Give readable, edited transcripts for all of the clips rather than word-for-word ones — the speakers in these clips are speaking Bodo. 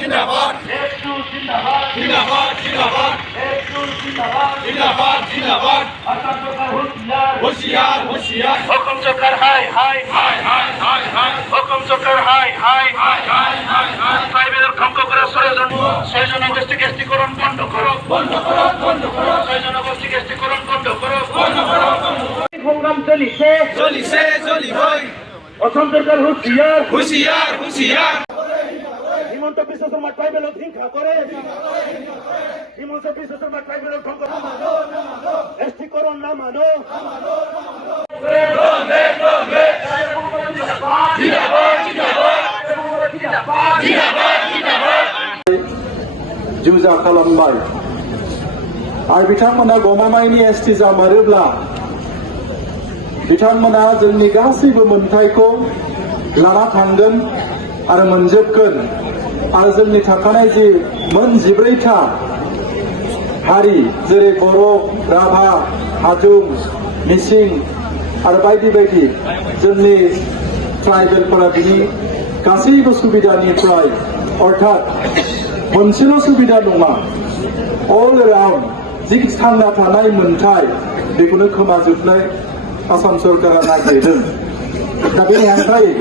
जिंदाबाद एकजू जिंदाबाद जिंदाबाद जिंदाबाद एकजू जिंदाबाद जिंदाबाद जिंदाबाद आसाम सरकार होशियार होशियार होशियार हुकुम सरकार हाय हाय हाय हाय हाय हाय हुकुम सरकार हाय हाय হায় হায় হায় হায় ট্রাইবেলের ধ্বংস করা ছয়জন গোষ্ঠী গোষ্ঠীকরণ বন্ধ করো বন্ধ করো বন্ধ করো ছয়জন গোষ্ঠী গোষ্ঠীকরণ বন্ধ করো বন্ধ করো সংগ্রাম চলিছে চলিছে চলিবই অসম সরকার হুঁশিয়ার হুঁশিয়ার হুঁশিয়ার হিমন্ত বিশ্ব শর্মা ট্রাইবেলক হিংসা করে হিমন্ত বিশ্ব শর্মা ট্রাইবেলক ধ্বংস এসটিকরণ না মানো जुजा खालामबाय आरो बिथांमोना गमामायैनि एसटि जामारोब्ला बिथांमोना जोंनि गासैबो मोनथायखौ लाना थांगोन आरो मोनजोबगोन आरो जोंनि थाखानाय जि मोन 14था हारि जेरै बर' राभा हाजं मिसिं आरो बायदि बायदि जोंनि ट्राइबेलफोरा बिनि गासैबो सुबिदानिफ्राय अर्थात मोनसेल' सुबिदा नङा अल एराउन्ड जि थांना थानाय मोनथाय बेखौनो खोमाजोबनाय आसाम सरकारा नागिरदों दा बे हेंथायै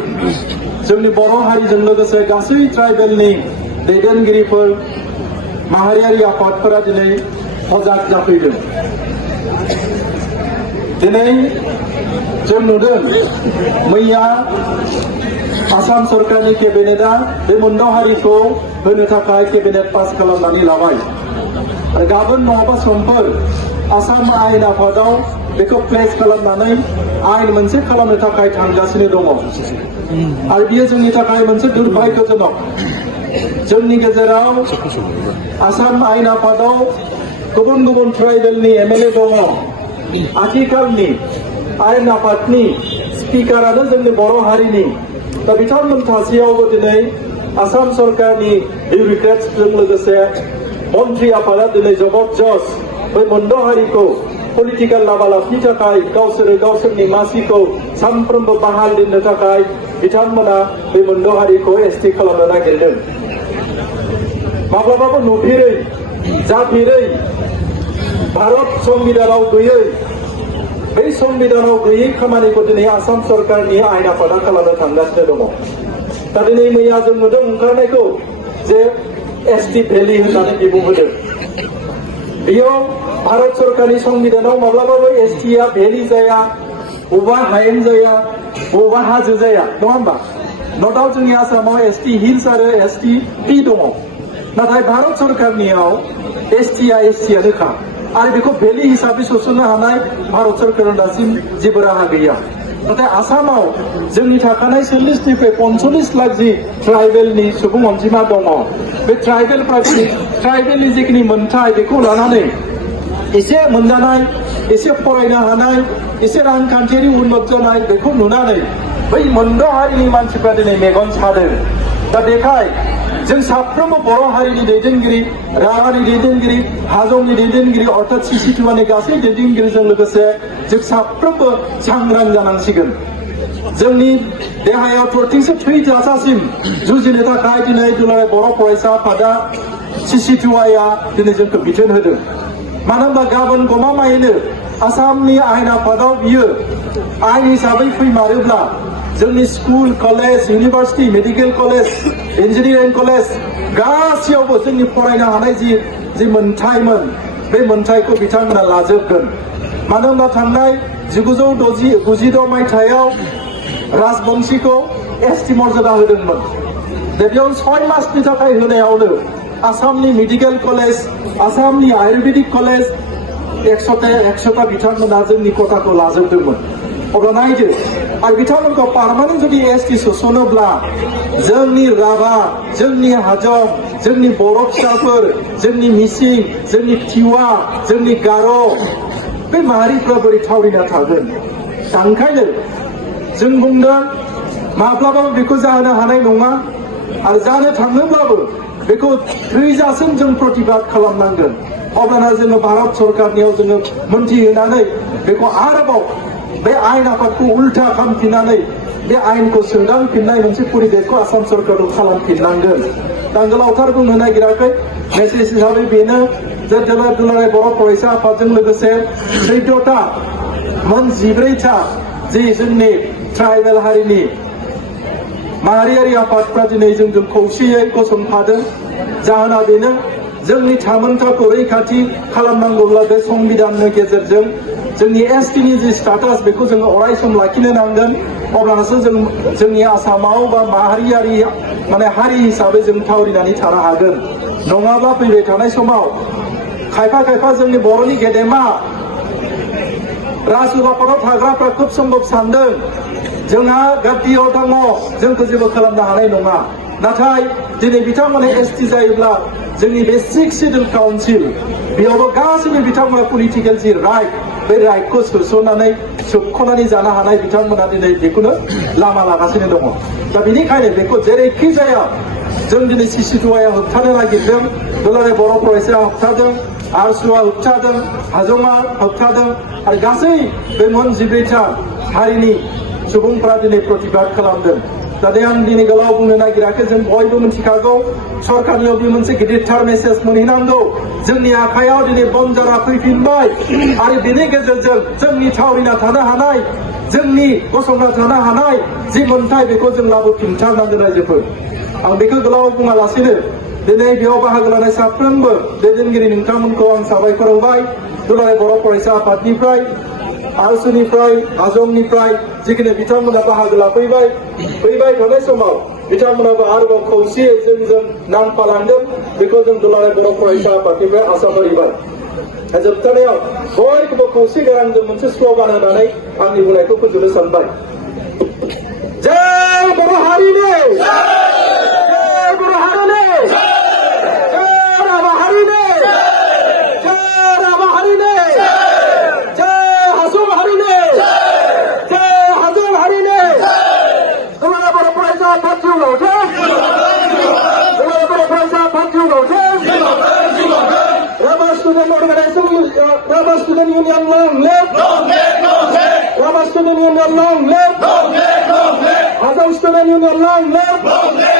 जोंनि बर' हारिजों लोगोसे गासै ट्राइबेलनि दैदेनगिरिफोर माहारियारि आफादफोरा दिनै सजाग जाफैदों दिनै जों नुदों मैया आसाम सरकारनि केबिनेटआ बे मोनद' हारिखौ होनो थाखाय केबिनेट पास खालामनानै लाबाय आरो गाबोन नङाबा समफोर आसाम आयेन आफादाव बेखौ प्लेस खालामनानै आयेन मोनसे खालामनो थाखाय थांगासिनो दङ आरो बियो जोंनि थाखाय मोनसे दुर्भाग्यजनक जोंनि गेजेराव आसाम आयेन आफादाव गुबुन गुबुन ट्राइबेलनि एमएलए दङ आथिखालनि आयेन आफादनि स्पिकारानो जोंनि बर' हारिनि दा बिथांमोन थासेयावबो दिनै आसाम सरकारनि बिउरोक्रेट्सजों लोगोसे मन्त्रि आफादा दिनै जबरदस्त बै मोनद' हारिखौ पलिटिकेल लाबालाबनि थाखाय गावसोरनि मासिखौ सानफ्रोमबो बाहाल दोननो थाखाय बिथांमोना बे मोनद' हारिखौ एसटि खालामनो नागिरदों माब्लाबाबो नुफेरै जाफेरै भारत संबिधानाव गैयै बै संबिधानाव गैयै खामानिखौ दिनै आसाम सरकारनि आयेन आफादा खालामनो थांगासिनो दङ दा दिनै मैया जों नुदों ओंखारनायखौ जे एसटि भेलि होननानै बिबुं होदों बेयाव भारत सरकारनि संबिधानाव माब्लाबाबो एसटिआ भेलि जाया बबेबा हायेन जाया बबेबा हाजो जाया नङा होमबा नटआव जोंनि आसामाव एसटि हिल्स आरो एसटि टि दङ नाथाय भारत सरकारनियाव एसटिआनोखा आरो बेखौ भेलि हिसाबै सोसननो हानाय भारत सरकारा दासिम जेबो राहा गैया नाथाय आसामाव जोंनि थाखानाय 40निफ्राय 45 लाख जि ट्राइबेलनि सुबुं अनजिमा दङ बे ट्राइबेलनि जिखिनि मोनथाय बेखौ लानानै एसे मोनजानाय एसे फरायनो हानाय एसे रांखान्थियारि उन्नत जानाय बेखौ नुनानै बै मोनद' हारिनि मानसिफ्रा दिनै मेगन सादों दा बेखाय जों साफ्रोमबो बर' हारिनि दैदेनगिरि राभानि दैदेनगिरि हाजंनि दैदेनगिरि अर्थात सिसिटिवानि गासै दैदेनगिरिजों लोगोसे जों साफ्रोमबो सांग्रां जानांसिगोन जोंनि देहायाव थरथिंसे थै जासासिम जुजिनो थाखाय दिनै दुलाराय बर' फरायसा आफादा सिसिटिवाया दिनै जोंखौ बिथोन होदों मानो होनबा गाबोन गमामायैनो आसामनि आयेन आफादाव बियो आयेन हिसाबै फैमारोब्ला जोंनि school college university medical college engineering college गासैयावबो जोंनि फरायनो हानाय जि मोनथायमोन बे मोनथायखौ बिथांमोना लाजोबगोन मानो होनबा थांनाय 1996 मायथाइयाव राजबंशीखौ एसटि मर्यादा होदोंमोन बेयाव 6 मासनि थाखाय होनायावनो आसामनि मेडिकेल कलेज आसामनि आयुर्वेदिक कलेज 100ता बिथांमोना जोंनि खथाखौ लाजोबदोंमोन अब्ला नायदो आरो बिथांमोनखौ पार्मानेन्ट जुदि एसटि सोसनोब्ला जोंनि राभा जोंनि हाजं जोंनि बर' फिसाफोर जोंनि मिसिं जोंनि टिवा जोंनि गार' बे माहारिफ्रा बोरै थावरिना थागोन दा ओंखायनो जों बुंदों माब्लाबाबो बेखौ जाहोनो हानाय नङा आरो जानो थाङोब्लाबो बेखौ थैजासिम जों प्रतिबाद खालामनांगोन अब्लाना जोङो भारत सरकारनियाव जोङो मोनथिहोनानै बेखौ आरोबाव बे आयेन आफादखौ उल्था खालामफिननानै बे आयेनखौ सोदांफिननाय मोनसे परिबेखौ आसाम सरकारखौ खालामफिननांगोन दा आं गोलावथार बुंनो नागिराखै मेसेज हिसाबै बेनो जे दुलाराय बर' फरायसा आफादजों लोगोसे 14टा मोन 18टा जि जोंनि ट्राइबेल हारिनि माहारियारि आफादफ्रा दिनै जोंजों खौसेयै गसंफादों जाहोना बेनो जोंनि थामोनथाखौ रैखाथि खालामनांगौब्ला बे संबिधाननि गेजेरजों जोंनि एसटिनि जि स्टेटास बेखौ जोङो अरायसम लाखिनो नांगोन अब्लासो जोंनि आसामाव बा माहारियारि माने हारि हिसाबै जों थावरिनानै थानो हागोन नङाब्ला फैबाय थानाय समाव खायफा जोंनि बर'नि गेदेमा राजउलाफादाव थाग्राफ्रा खोब सम्भब सानदों जोंहा गाद्दियाव दङ जोंखौ जेबो खालामनो हानाय नङा नाथाय दिनै बिथांमोना एसटि जायोब्ला जोंनि बे 6 सिडिउल काउन्सिल बेयावबो गासैबो बिथांमोना पलिटिकेल जि राइट बे राइटखौ सोस'नानै सोबख'नानै जानो हानाय बिथांमोना दिनै बेखौनो लामा लागासिनो दङ दा बेनिखायनो बेखौ जेरैखि जाया जों दिनै सिसिटुआया होबथानो नागिरदों दुलाराय बर' फरायसाया होबथादों आरसुआ होबथादों हाजङा होबथादों आरो गासै बे मोन 18टा हारिनि सुबुंफ्रा दिनै प्रतिबाद खालामदों दा आं दिनै गोलाव बुंनो नागिराखै जों बयबो मिथिखागौ सरकारनियाव बे मोनसे गिदिरथार मेसेज मोनहैनांगौ जोंनि आखायाव दिनै बन्जारा फैफिनबाय आरो बेनि गेजेरजों जोंनि थावरिना थानो हानाय जोंनि गसंना थानो हानाय जि मोन्थाय बेखौ जों लाबोफिनथारनांगोन रायजोफोर आं बेखौ गोलाव बुङालासिनो दिनै बेयाव बाहागो लानाय साफ्रोमबो दैदेनगिरि नोंथांमोनखौ आं साबायखर होबाय दुलाराय बर' फरायसा आफादनिफ्राय आरसुनिफ्राय आजमनिफ्राय जिखिनि बिथांमोना बाहागो लाफैबाय फैबाय थानाय समाव बिथांमोनाबो आरोबाव खौसेयै जोंजों नांफालांगोन बेखौ जों दुलाराय बर' फरायसा आफादनिफ्राय आसा फारिबाय जोबथारनायाव बयखौबो खौसे गारांजों मोनसे स्ल'गान होनानै आंनि बुंनायखौ फोजोबनो सानबाय जय बर' हारिनि जय बर' हारिनि जय राभा हारिनि जय राभा हारिनि Rama Student Union long live! Rama Student Union long live! Azam Student Union long live!